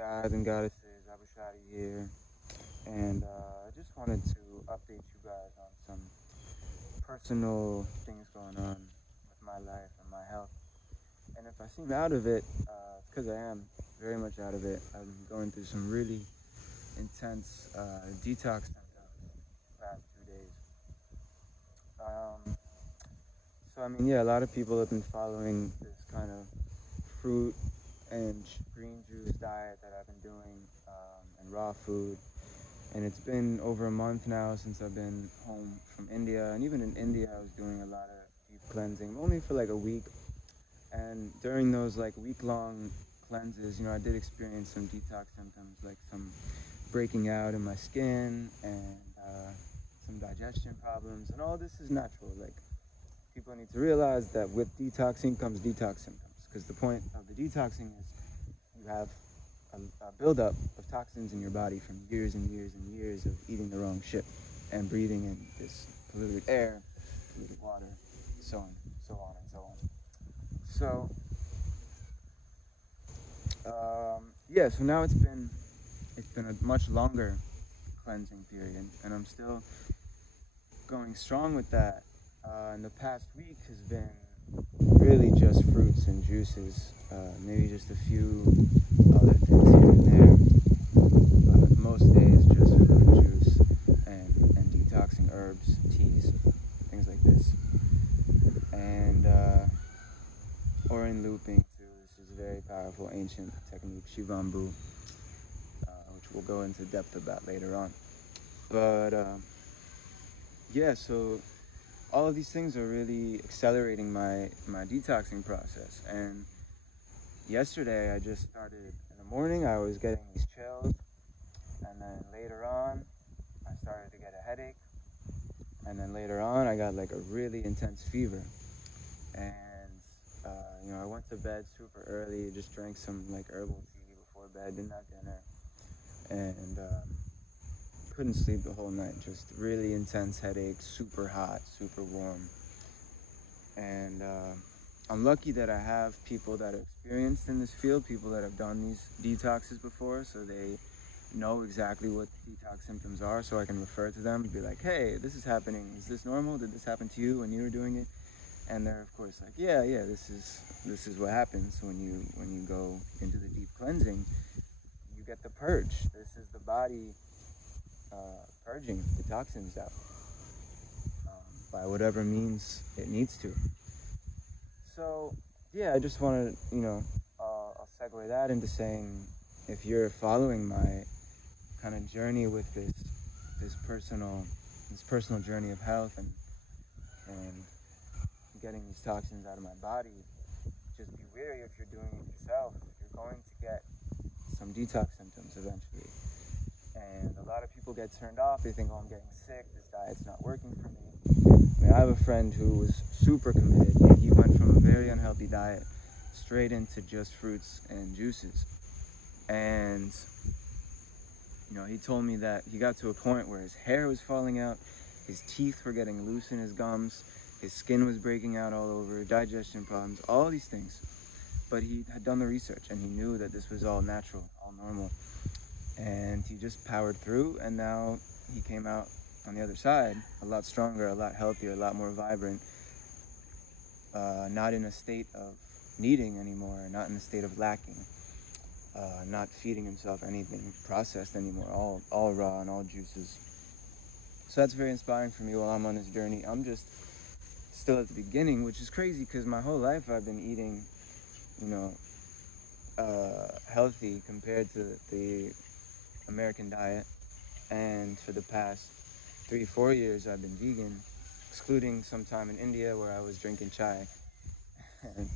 Gods and goddesses, Abushadi here, and I just wanted to update you guys on some personal things going on with my life and my health. And if I seem out of it, it's because I am very much out of it. I'm going through some really intense detox symptoms the past 2 days. So I mean, yeah, a lot of people have been following this kind of fruit and green juice diet that I've been doing, and raw food. And it's been over a month now since I've been home from India. And even in India, I was doing a lot of deep cleansing, only for like a week. And during those like week-long cleanses, I did experience some detox symptoms, like some breaking out in my skin and some digestion problems. And all this is natural. Like, people need to realize that with detoxing comes detox symptoms. Because the point of the detoxing is you have a buildup of toxins in your body from years and years and years of eating the wrong shit and breathing in this polluted air, polluted water, so on, so on, and so on. So, yeah. So now it's been a much longer cleansing period, and I'm still going strong with that. And the past week has been really just fruits and juices, maybe just a few other things here and there, but most days just fruit juice and detoxing herbs, teas, things like this. And or in looping too. This is a very powerful ancient technique, Shivambu, which we'll go into depth about later on. But yeah, so all of these things are really accelerating my detoxing process. And yesterday I just started. In the morning I was getting these chills, and then later on I started to get a headache, and then later on I got like a really intense fever. And I went to bed super early, just drank some like herbal tea before bed, didn't have dinner, and couldn't sleep the whole night. Just really intense headache, super hot, super warm. And I'm lucky that I have people that are experienced in this field, people that have done these detoxes before, so they know exactly what detox symptoms are, so I can refer to them and be like, hey, this is happening. Is this normal? Did this happen to you when you were doing it? And they're of course like, yeah, this is what happens when you go into the deep cleansing. You get the purge. This is the body purging the toxins out by whatever means it needs to. So yeah, I just want to I'll segue that into saying, if you're following my kind of journey with this personal journey of health and getting these toxins out of my body, just be wary. If you're doing it yourself, you're going to get some detox symptoms eventually. And a lot of people get turned off. They think, oh, I'm getting sick, this diet's not working for me. I mean, I have a friend who was super committed. He went from a very unhealthy diet straight into just fruits and juices. And he told me that he got to a point where his hair was falling out, his teeth were getting loose in his gums, his skin was breaking out all over, digestion problems, all these things. But he had done the research, and he knew that this was all natural, all normal. And he just powered through, and now he came out on the other side a lot stronger, a lot healthier, a lot more vibrant, not in a state of needing anymore, not in a state of lacking, not feeding himself anything processed anymore, all raw and all juices. So that's very inspiring for me while I'm on this journey. I'm just still at the beginning, which is crazy because my whole life I've been eating, healthy compared to the American diet, and for the past 3-4 years I've been vegan, excluding some time in India where I was drinking chai, and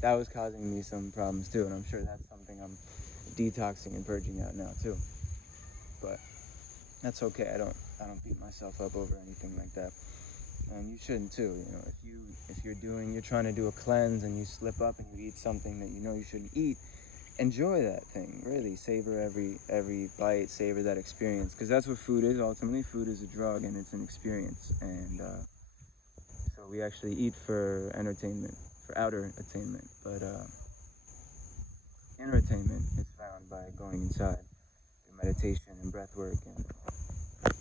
that was causing me some problems too, and I'm sure that's something I'm detoxing and purging out now too. But that's okay. I don't beat myself up over anything like that, and you shouldn't too. If you're trying to do a cleanse and you slip up and you eat something that you shouldn't eat, enjoy that thing. Really savor every bite, savor that experience, because that's what food is. Ultimately, food is a drug and it's an experience. And so we actually eat for entertainment, for outer attainment, but inner attainment is found on by going inside, through meditation and breath work, and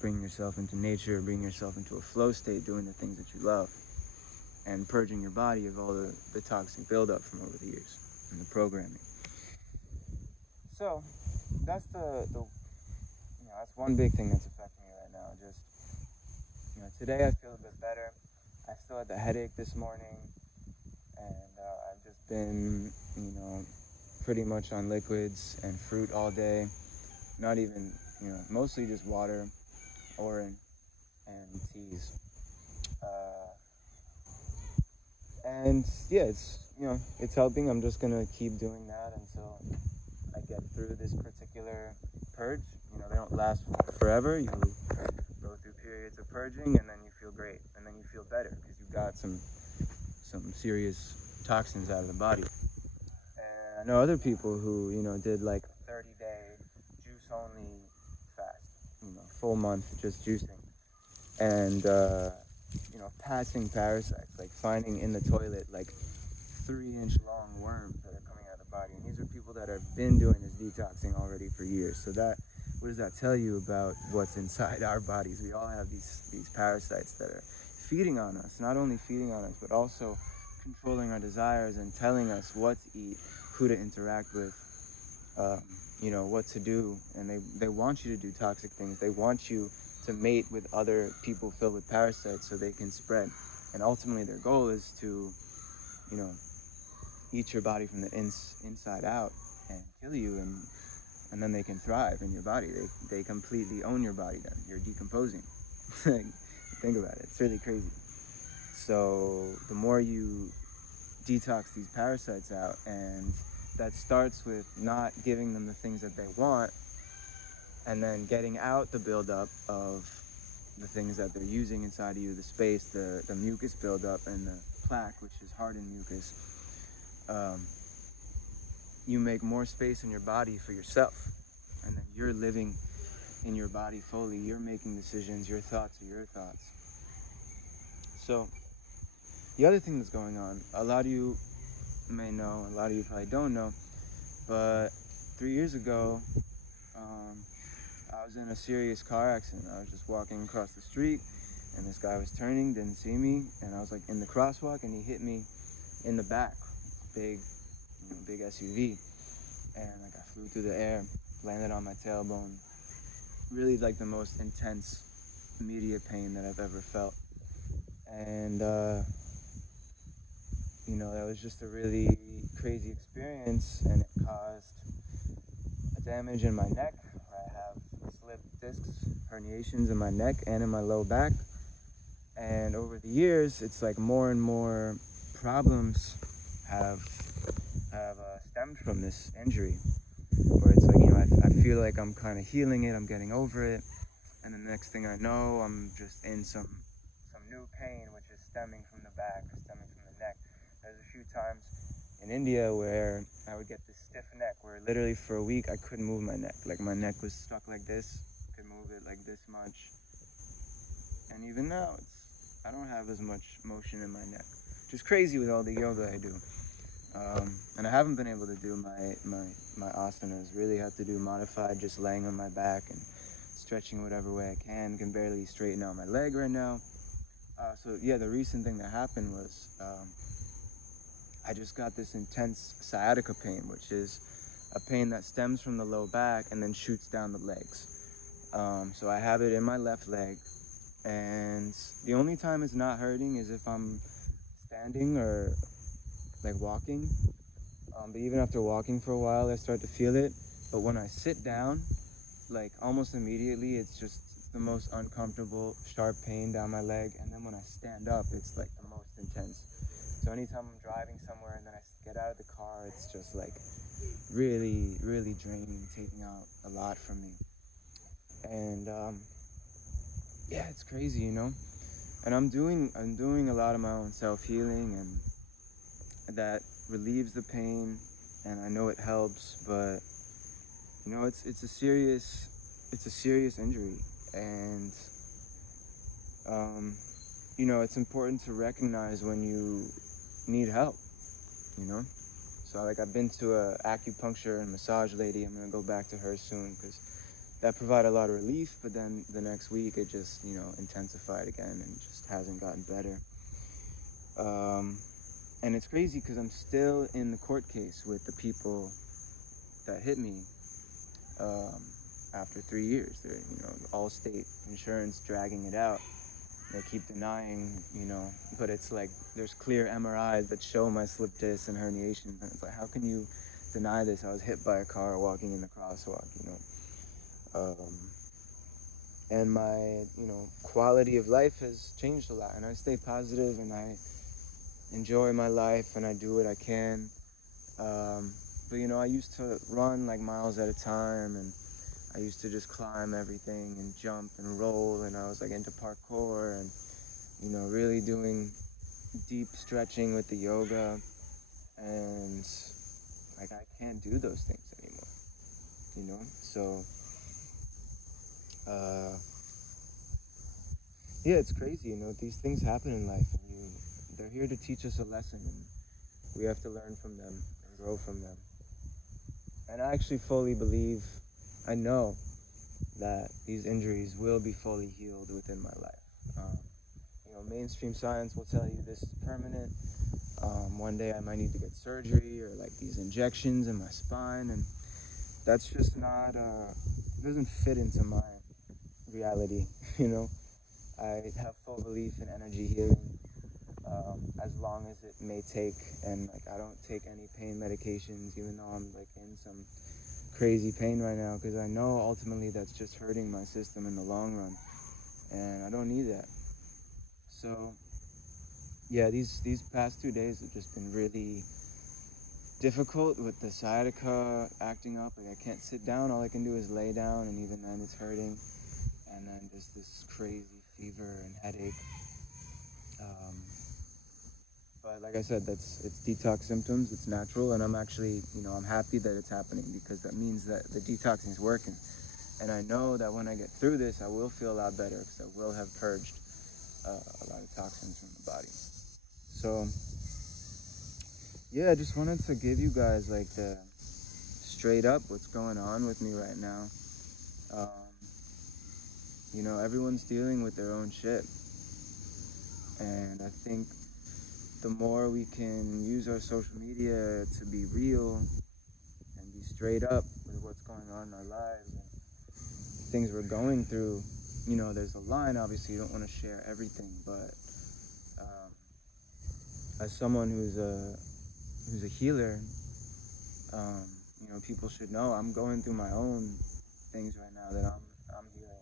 bring yourself into nature, bring yourself into a flow state, doing the things that you love, and purging your body of all the toxic buildup from over the years and the programming. So that's that's one big thing that's affecting me right now. Just, today I feel a bit better. I still had the headache this morning, and I've just been, pretty much on liquids and fruit all day. Not even, mostly just water, and teas. And yeah, it's helping. I'm just gonna keep doing that until I get through this particular purge. They don't last forever. You go through periods of purging, and then you feel great, and then you feel better because you got some serious toxins out of the body. And I know other people who did like a 30-day juice only fast, full month just juicing, and passing parasites, like finding in the toilet like 3-inch long worms that are coming out of the body. And these are people that have been doing this detoxing already for years. So what does that tell you about what's inside our bodies? We all have these parasites that are feeding on us, not only feeding on us, but also controlling our desires and telling us what to eat, who to interact with, what to do. And they want you to do toxic things. They want you to mate with other people filled with parasites so they can spread. And ultimately their goal is to, eat your body from the inside out and kill you, and then they can thrive in your body. They completely own your body then. You're decomposing. Think about it. It's really crazy. So the more you detox these parasites out, and that starts with not giving them the things that they want, and then getting out the buildup of the things that they're using inside of you, the space, the mucus buildup, and the plaque, which is hardened mucus. You make more space in your body for yourself, and then you're living in your body fully. You're making decisions. Your thoughts are your thoughts. So the other thing that's going on, a lot of you may know, a lot of you probably don't know, but 3 years ago, I was in a serious car accident. I was just walking across the street, and this guy was turning, didn't see me, and I was like in the crosswalk, and he hit me in the back, big SUV, and like I flew through the air, landed on my tailbone. Really like the most intense immediate pain that I've ever felt. And that was just a really crazy experience, and it caused a damage in my neck. I have slipped discs, herniations in my neck and in my low back. And over the years, it's like more and more problems have stemmed from this injury, where it's like, I feel like I'm kind of healing it, I'm getting over it, and the next thing I know, I'm just in some new pain, which is stemming from the back or stemming from the neck. There's a few times in India where I would get this stiff neck, where literally for a week I couldn't move my neck. Like my neck was stuck like this, I could move it like this much, and even now I don't have as much motion in my neck, which is crazy with all the yoga I do. And I haven't been able to do my asanas. Really have to do modified, just laying on my back and stretching whatever way I can barely straighten out my leg right now. So yeah, the recent thing that happened was I just got this intense sciatica pain, which is a pain that stems from the low back and then shoots down the legs. So I have it in my left leg, and the only time it's not hurting is if I'm standing or like walking. But even after walking for a while, I start to feel it. But when I sit down, like almost immediately, it's the most uncomfortable, sharp pain down my leg. And then when I stand up, it's like the most intense. So anytime I'm driving somewhere and then I get out of the car, it's just like really, really draining, taking out a lot from me. And yeah, it's crazy, And I'm doing a lot of my own self-healing, and that relieves the pain, and I know it helps, but it's a serious injury, and it's important to recognize when you need help, So like I've been to a acupuncture and massage lady. I'm gonna go back to her soon because that provided a lot of relief. But then the next week it just, you know, intensified again and just hasn't gotten better. And it's crazy because I'm still in the court case with the people that hit me after 3 years. They're, you know, all state insurance dragging it out. They keep denying, you know, but it's like there's clear MRIs that show my slip disc and herniation. And it's like, how can you deny this? I was hit by a car walking in the crosswalk, you know. And my, you know, quality of life has changed a lot. And I stay positive and I enjoy my life and I do what I can. But, you know, I used to run like miles at a time, and I used to just climb everything and jump and roll, and I was like into parkour and, you know, really doing deep stretching with the yoga, and like I can't do those things anymore, you know? So yeah, it's crazy, you know, these things happen in life, and they're here to teach us a lesson, and we have to learn from them and grow from them. And I actually fully believe, I know that these injuries will be fully healed within my life. You know, mainstream science will tell you this is permanent. One day I might need to get surgery or like these injections in my spine, and that's just not, it doesn't fit into my reality, you know. I have full belief in energy healing, as long as it may take, and like I don't take any pain medications, even though I'm like in some crazy pain right now, because I know ultimately that's just hurting my system in the long run, and I don't need that. So yeah, these past 2 days have just been really difficult with the sciatica acting up. Like I can't sit down, all I can do is lay down, and even then it's hurting. And then just this crazy fever and headache. But like I said, it's detox symptoms, it's natural, and I'm actually, you know, I'm happy that it's happening, because that means that the detoxing is working. And I know that when I get through this, I will feel a lot better, because I will have purged a lot of toxins from the body. So yeah, I just wanted to give you guys like the straight up what's going on with me right now. You know, everyone's dealing with their own shit, and I think the more we can use our social media to be real and be straight up with what's going on in our lives and things we're going through, you know, there's a line, obviously you don't want to share everything, but as someone who's a healer, you know, people should know I'm going through my own things right now that I'm healing.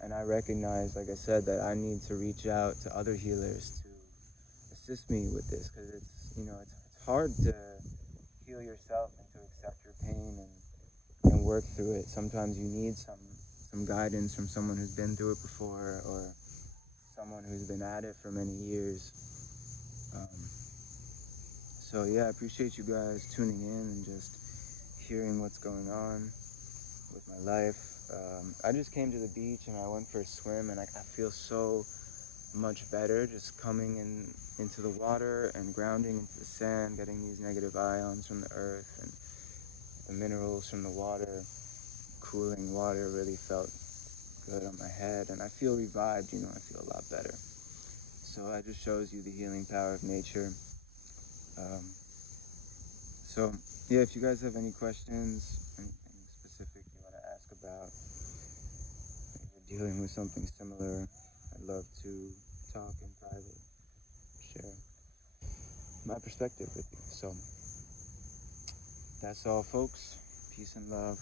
And I recognize, like I said, that I need to reach out to other healers to assist me with this, because it's, you know, it's hard to heal yourself and to accept your pain and work through it. Sometimes you need some guidance from someone who's been through it before, or someone who's been at it for many years. So yeah, I appreciate you guys tuning in and just hearing what's going on with my life. I just came to the beach and I went for a swim, and I feel so much better just coming into the water and grounding into the sand, getting these negative ions from the earth and the minerals from the water. Cooling water really felt good on my head, and I feel revived, you know, I feel a lot better. So that just shows you the healing power of nature. So yeah, if you guys have any questions, anything specific you want to ask about, if you're dealing with something similar, I'd love to talk in private, share my perspective with you. So that's all, folks. Peace and love.